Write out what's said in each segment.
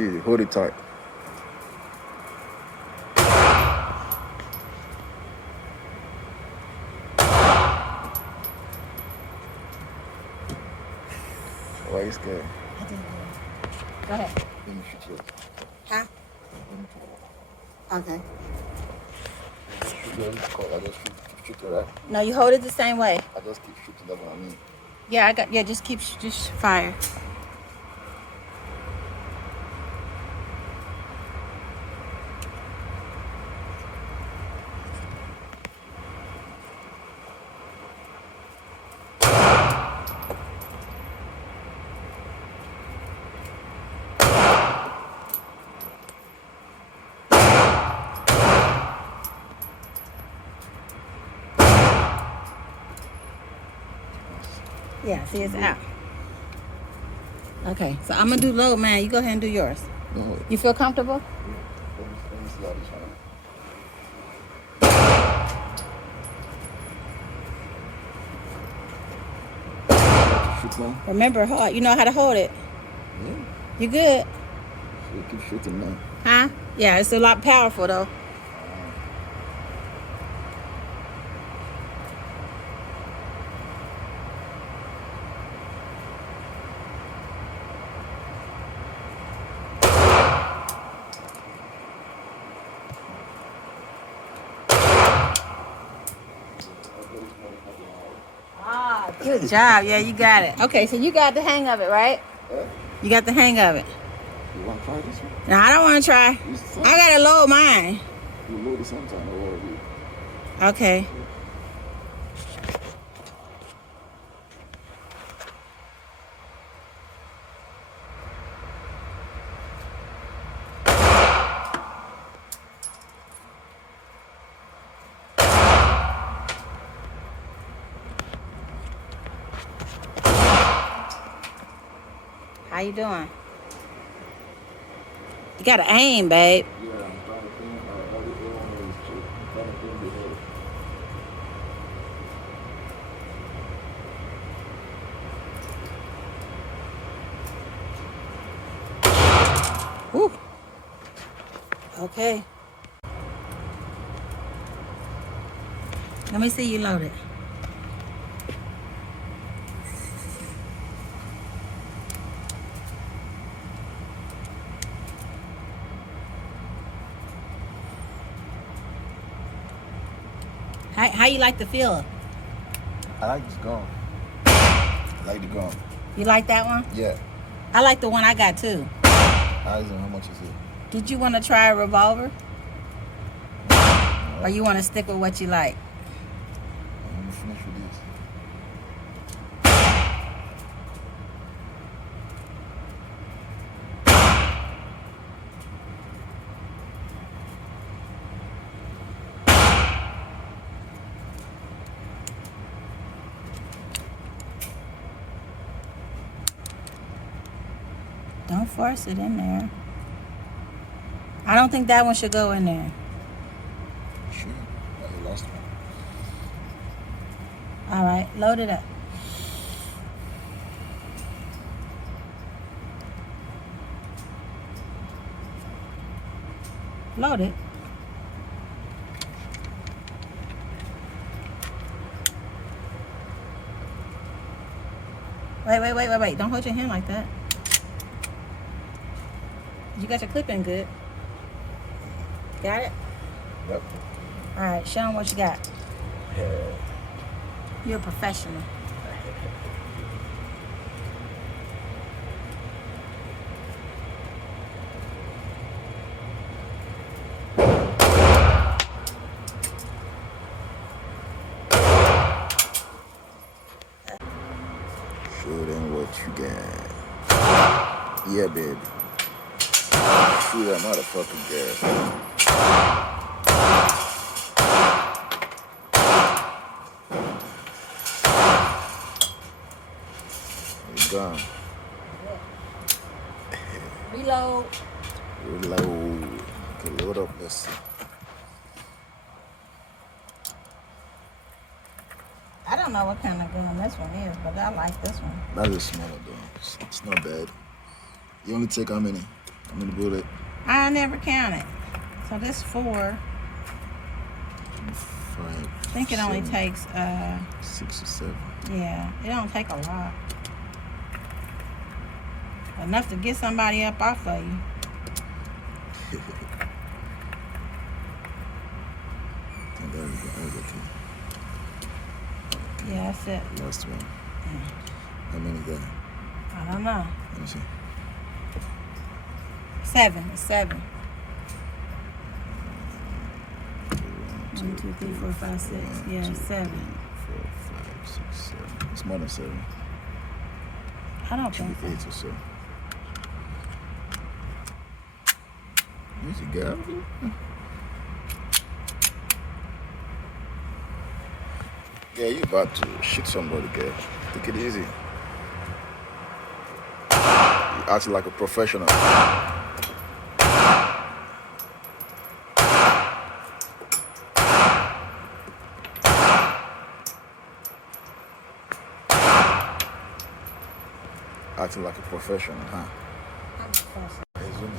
Easy. Hold it tight. Why are you scared? I didn't know. Go ahead. Let me shoot you. Huh? Okay. I just keep shooting, right? No, you hold it the same way. I just keep shooting, that's what I mean. Yeah, just keep, just fire. Yeah, see, it's out. Okay, so I'm gonna do low, man. You go ahead and do yours. No. You feel comfortable? Yeah. Let me see how this one. Shoot now. Remember, hard. You know how to hold it. Yeah. You good? So keep shooting now. Huh? Yeah, it's a lot powerful though. Ah, good job. Yeah, you got it. Okay, so you got the hang of it, right? Yeah. You got the hang of it. You want to try this one? No, I don't want to try. I gotta load mine. You load it sometime, don't worry. Okay. How you doing? You gotta aim, babe. Yeah, I'm trying to think. Everyone is cheap. I'm trying to think before. Woo. Okay. Let me see you load it. How you like the feel? I like this gun. I like the gun. You like that one? Yeah. I like the one I got too. How much is it? Did you want to try a revolver? Or you want to stick with what you like? I'm gonna finish with this. Don't force it in there. I don't think that one should go in there. Sure. That's the last one. All right, load it up. Load it. Wait. Don't hold your hand like that. You got your clip in good. Got it? Yep. All right, show them what you got. Yeah. You're a professional. Show them what you got. Yeah, baby. Shoot that motherfucking girl. You're gone. Reload. Reload. Okay, load up. Let's see. I don't know what kind of gun this one is, but I like this one. That's a smaller gun. It's not bad. You only take how many? How many bullets? I never counted. So this 4. 5. I think it only takes 6 or 7. yeah, it don't take a lot. Enough to get somebody up off of you. And that was okay. Yeah, that's it. Last one. Yeah. How many got? I don't know. Let me see. 7. It's 7. 1, 2, 3, 4, 5, 6. Yeah, 7. 4, 5, 6, 7. It's more than 7. I don't Should think be 8 so. or so. Easy, girl. Yeah, you about to shoot somebody, girl. Take it easy. You acting like a professional. Acting like a professional, huh? Hey, zoom in.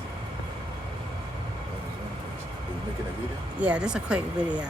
Are you making a video? Yeah, just a quick video.